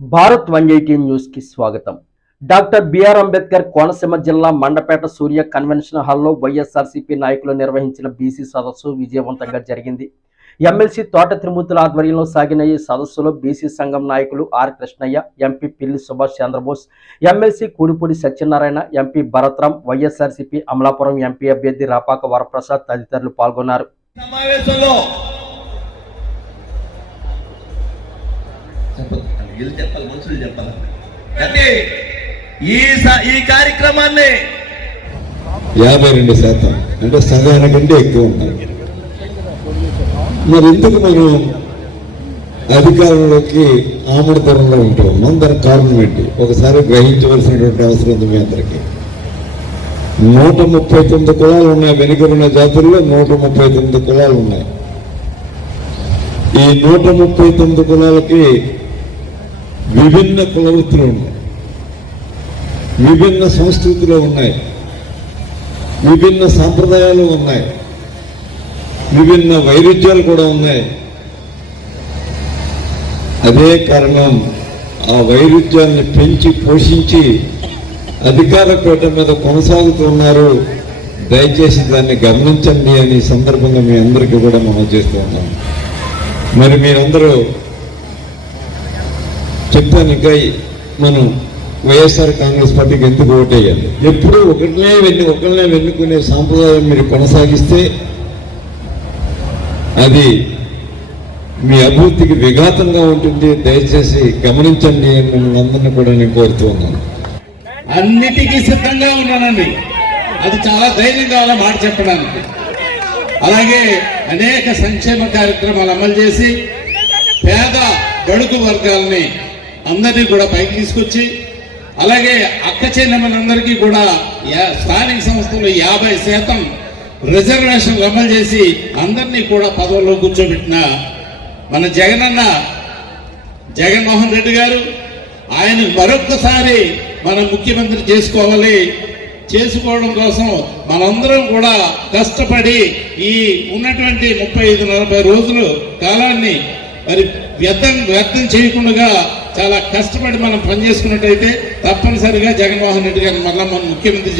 Bharat 180 news కి స్వాగతం. Doctor BR Ambedkar Konaseema జిల్లా మండపేట సూర్య కన్వెన్షన్ హాల్లో వైఎస్ఆర్సీపీ నాయకులు నిర్వహించిన బీసీ సదస్సు విజయవంతంగా జరిగింది. ఎమ్మెల్సీ తోట త్రిమూర్తుల ఆధ్వర్యంలో సాగిన ఈ సదస్సులో బీసీ సంఘం నాయకులు are Krishnaiah, MP Pilli Subhash Chandrabose, MLC Kudipudi Satyanarayana, MP Bharatram, YSRCP Amalapuram MP అభ్యర్థి రాపాక వరప్రసాద్ తదితరులు పాల్గొన్నారు. ఈ కార్యక్రమాన్ని 52% అంటే సగానికంటే ఎక్కువ ఉన్నారు. మరి ఎందుకు మనం అధికారంలోకి ఆమడతరంలో ఉంటూ ఉన్నాం? దానికి కారణం ఏంటి? ఒకసారి గ్రహించవలసినటువంటి అవసరం ఉంది. మీ అందరికీ 139 కులాలు ఉన్నాయి. వెనుకరున్న జాతుల్లో 139 కులాలు ఉన్నాయి. ఈ 139 కులాలకి విభిన్న కులవృత్తులు ఉన్నాయి, విభిన్న సంస్కృతులు ఉన్నాయి, విభిన్న సాంప్రదాయాలు ఉన్నాయి, విభిన్న వైరుధ్యాలు కూడా ఉన్నాయి. అదే కారణం ఆ వైరుధ్యాన్ని పెంచి పోషించి అధికార పీఠ మీద కొనసాగుతున్నారు. దయచేసి దాన్ని గమనించండి అని సందర్భంగా మీ అందరికీ కూడా మనం చేస్తూ ఉన్నాం. మరి మీరందరూ చెప్తాను, ఇంకా మనం వైఎస్ఆర్ కాంగ్రెస్ పార్టీకి ఎందుకు ఓటేయాలి? ఎప్పుడూ ఒకరినే వెన్నుకునే సాంప్రదాయం మీరు కొనసాగిస్తే అది మీ అభివృద్ధికి విఘాతంగా ఉంటుంది. దయచేసి గమనించండి అని మిమ్మల్ని అందరినీ కూడా నేను కోరుతూ ఉన్నాను. అన్నిటికీ సిద్ధంగా ఉన్నానండి. అది చాలా ధైర్యం కావాల మాట చెప్పడానికి. అలాగే అనేక సంక్షేమ కార్యక్రమాలు అమలు చేసి పేద బడుగు వర్గాలని అందరినీ కూడా పైకి తీసుకొచ్చి, అలాగే అక్క చెల్లెమ్మలందరికీ కూడా స్థానిక సంస్థలు 50% రిజర్వేషన్లు అమలు చేసి అందరినీ కూడా పదవుల్లో కూర్చోబెట్టిన మన జగన్మోహన్ రెడ్డి గారు, ఆయన మరొక్కసారి మనం ముఖ్యమంత్రి చేసుకోవడం కోసం మనందరం కూడా కష్టపడి ఈ ఉన్నటువంటి 35-40 రోజులు కాలాన్ని మరి వ్యర్థం చేయకుండా చాలా కష్టపడి మనం పనిచేసుకున్నట్టయితే తప్పనిసరిగా జగన్మోహన్ రెడ్డి గారిని మళ్ళా మనం ముఖ్యమంత్రి